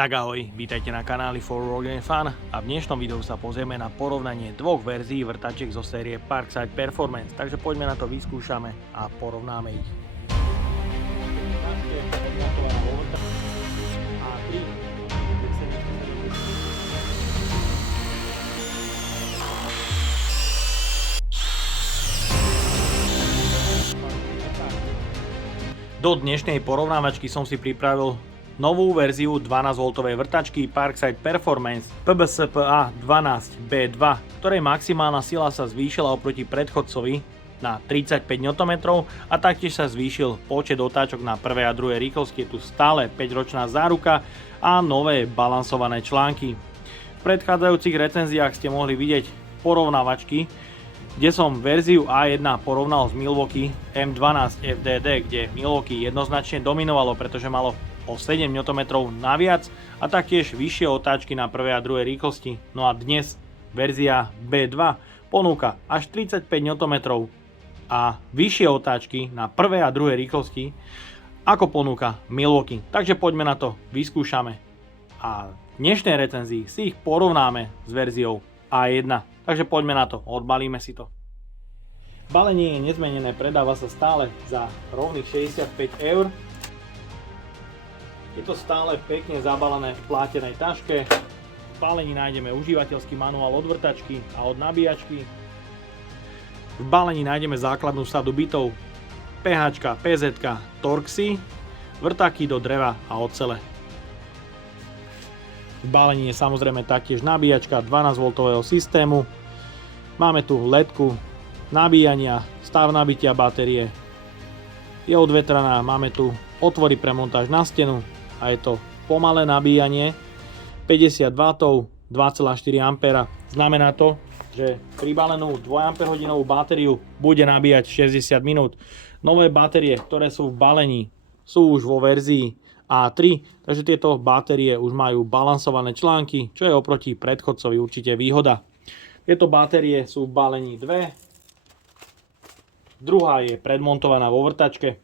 Tak ahoj, vítajte na kanáli For Road and Fun a v dnešnom videu sa pozrieme na porovnanie dvoch verzií vrtačiek zo série Parkside Performance, takže poďme na to, vyskúšame a porovnáme ich. Do dnešnej porovnávačky som si pripravil novú verziu 12V vrtačky Parkside Performance PBSPA 12B2, ktorej maximálna sila sa zvýšila oproti predchodcovi na 35 Nm a taktiež sa zvýšil počet otáčok na prvej a druhej rýchlosti. Je tu stále 5-ročná záruka a nové balansované články. V predchádzajúcich recenziách ste mohli vidieť porovnávačky, kde som verziu A1 porovnal s Milwaukee M12 FDD, kde Milwaukee jednoznačne dominovalo, pretože malo o 7 Nm naviac a taktiež vyššie otáčky na prvej a druhej rýchlosti. No a dnes verzia B2 ponúka až 35 Nm a vyššie otáčky na prvej a druhej rýchlosti ako ponúka Milwaukee. Takže poďme na to, vyskúšame a v dnešnej recenzii si ich porovnáme s verziou A1. Takže poďme na to, odbalíme si to. Balenie je nezmenené, predáva sa stále za rovných 65 €. Je to stále pekne zabalené v plátenej taške. V balení nájdeme užívateľský manuál od vrtačky a od nabíjačky. V balení nájdeme základnú sadu bitov, PH, PZ, Torxy, vrtaky do dreva a ocele. V balení je samozrejme taktiež nabíjačka 12V systému. Máme tu ledku nabíjania, stav nabitia batérie. Je odvetraná, máme tu otvory pre montáž na stenu a je to pomalé nabíjanie 50 W, 2,4 A. Znamená to, že pribalenú 2 Ah batériu bude nabíjať 60 minút. Nové batérie, ktoré sú v balení, sú už vo verzii A3, takže tieto batérie už majú balansované články, čo je oproti predchodcovi určite výhoda. Tieto batérie sú v balení 2. Druhá je predmontovaná vo vrtačke.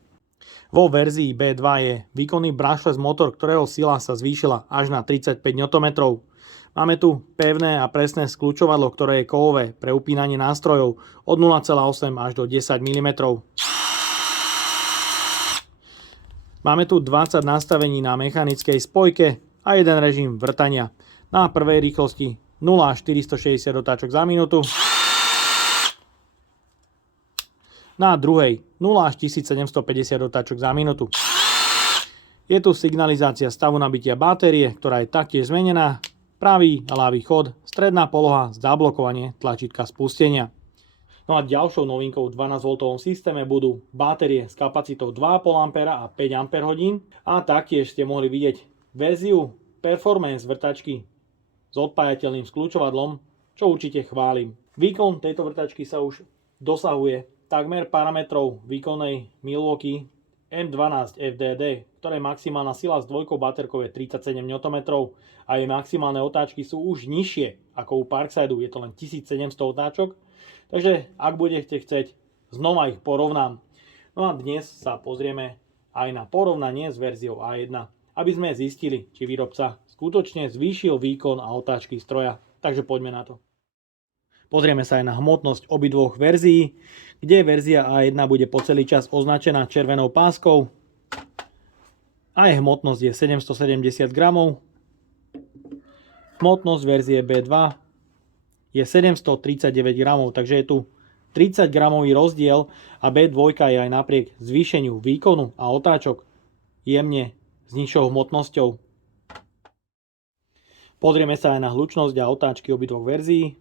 Vo verzii B2 je výkonný brushless motor, ktorého sila sa zvýšila až na 35 Nm. Máme tu pevné a presné skľučovadlo, ktoré je kovové pre upínanie nástrojov od 0,8 až do 10 mm. Máme tu 20 nastavení na mechanickej spojke a jeden režim vrtania. Na prvej rýchlosti 0 až 460 otáčok za minútu. Na druhej 0 až 1750 otáčok za minútu. Je tu signalizácia stavu nabitia batérie, ktorá je taktiež zmenená. Pravý a ľavý chod, stredná poloha, zablokovanie tlačítka spustenia. No a ďalšou novinkou v 12V systéme budú batérie s kapacitou 2,5 A a 5 Ah a taktiež ste mohli vidieť verziu Performance vrtačky s odpájateľným skľučovadlom, čo určite chválim. Výkon tejto vrtačky sa už dosahuje takmer parametrov výkonnej Milwaukee M12 FDD, ktorej maximálna sila s dvojkou baterkou je 37 Nm a jej maximálne otáčky sú už nižšie ako u Parksideu, je to len 1700 otáčok, takže ak budete chcieť, znova ich porovnám. No a dnes sa pozrieme aj na porovnanie s verziou A1, aby sme zistili, či výrobca skutočne zvýšil výkon a otáčky stroja. Takže poďme na to. Pozrieme sa aj na hmotnosť obidvoch verzií, kde verzia A1 bude po celý čas označená červenou páskou a jej hmotnosť je 770 gramov. Hmotnosť verzie B2 je 739 gramov, takže je tu 30 gramový rozdiel a B2 je aj napriek zvýšeniu výkonu a otáčok jemne s nižšou hmotnosťou. Pozrieme sa aj na hlučnosť a otáčky obidvoch verzií.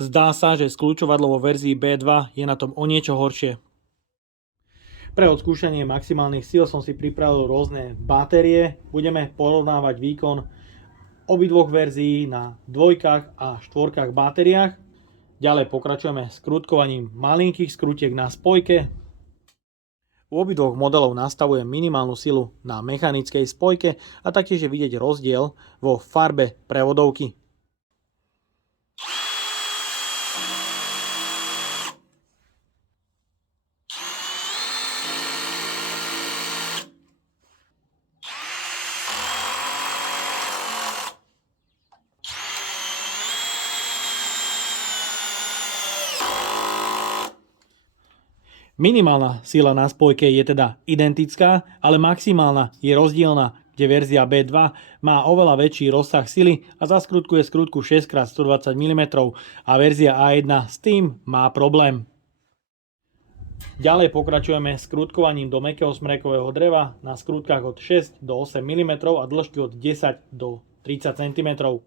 Zdá sa, že skľúčovadlo vo verzii B2 je na tom o niečo horšie. Pre odskúšanie maximálnych síl som si pripravil rôzne batérie. Budeme porovnávať výkon obidvoch verzií na dvojkách a štvorkách batériách. Ďalej pokračujeme skrutkovaním malinkých skrutiek na spojke. U obidvoch modelov nastavujem minimálnu silu na mechanickej spojke a taktiež je vidieť rozdiel vo farbe prevodovky. Minimálna sila na spojke je teda identická, ale maximálna je rozdielna, kde verzia B2 má oveľa väčší rozsah sily a zaskrutkuje skrutku 6x120 mm a verzia A1 s tým má problém. Ďalej pokračujeme skrutkovaním do mäkkého smrekového dreva na skrutkách od 6 do 8 mm a dĺžky od 10 do 30 cm.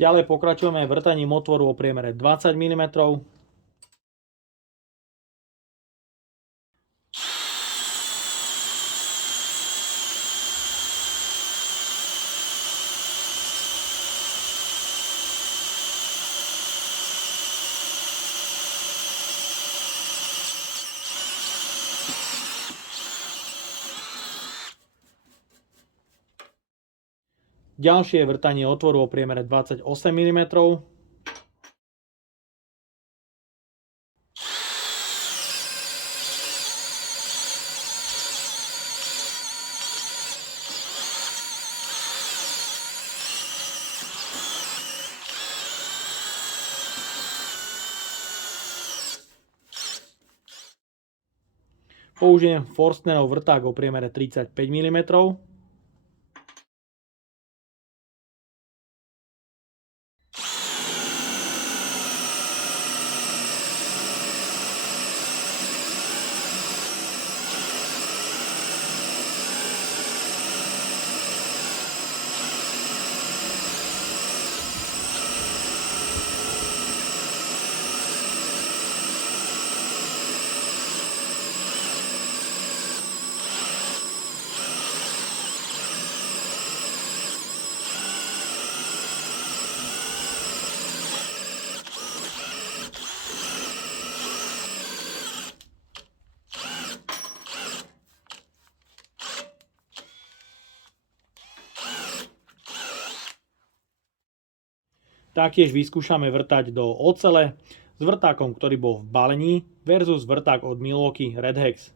Ďalej pokračujeme vrtaním otvoru o priemere 20 mm. Ďalšie je vrtanie otvoru o priemere 28 mm. Použijem Forstnerov vrták o priemere 35 mm. Taktiež vyskúšame vrtať do ocele s vrtákom, ktorý bol v balení versus vrták od Milwaukee Red Hex.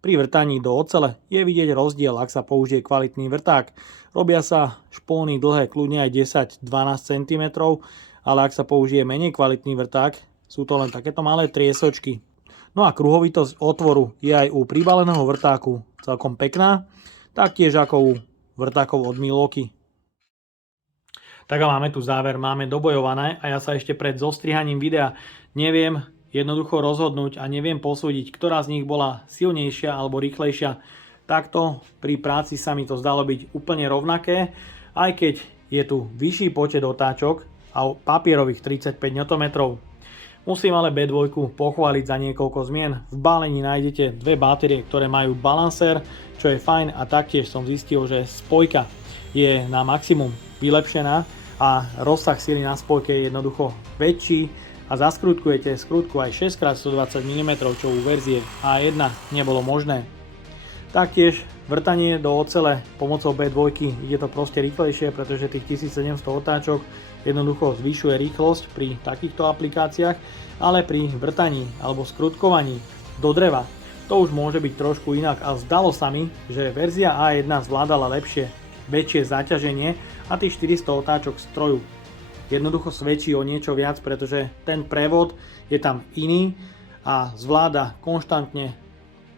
Pri vrtaní do ocele je vidieť rozdiel, ak sa použije kvalitný vrták. Robia sa špóny dlhé kľudne aj 10-12 cm, ale ak sa použije menej kvalitný vrták, sú to len takéto malé triesočky. No a kruhovitosť otvoru je aj u pribaleného vrtáku celkom pekná, taktiež ako u vrtákov od Milwaukee. Tak a máme tu záver, máme dobojované a ja sa ešte pred zostrihaním videa neviem jednoducho rozhodnúť a neviem posúdiť, ktorá z nich bola silnejšia alebo rýchlejšia. Takto pri práci sa mi to zdalo byť úplne rovnaké, aj keď je tu vyšší počet otáčok a papierových 35 Nm. Musím ale B2 pochváliť za niekoľko zmien. V balení nájdete dve batérie, ktoré majú balansér, čo je fajn, a taktiež som zistil, že spojka je na maximum vylepšená a rozsah sily na spojke je jednoducho väčší a zaskrutkujete skrutku aj 6x120 mm, čo u verzie A1 nebolo možné. Taktiež vrtanie do ocele pomocou B2 ide to proste rýchlejšie, pretože tých 1700 otáčok jednoducho zvyšuje rýchlosť pri takýchto aplikáciách, ale pri vrtaní alebo skrutkovaní do dreva to už môže byť trošku inak a zdalo sa mi, že verzia A1 zvládala lepšie väčšie zaťaženie a tých 400 otáčok stroju jednoducho svedčí o niečo viac, pretože ten prevod je tam iný a zvláda konštantne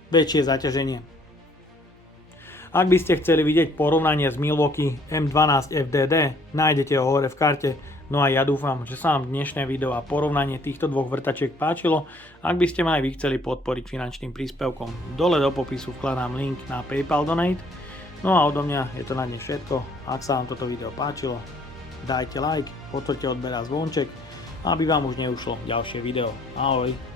väčšie zaťaženie. Ak by ste chceli vidieť porovnanie s Milwaukee M12 FDD, nájdete ho hore v karte. No a ja dúfam, že sa vám dnešné video a porovnanie týchto dvoch vrtačiek páčilo. Ak by ste ma aj vy chceli podporiť finančným príspevkom, dole do popisu vkladám link na PayPal Donate. No a odo mňa je to na dnes všetko. Ak sa vám toto video páčilo, dajte like, potvrďte odber a zvonček, aby vám už neušlo ďalšie video. Ahoj!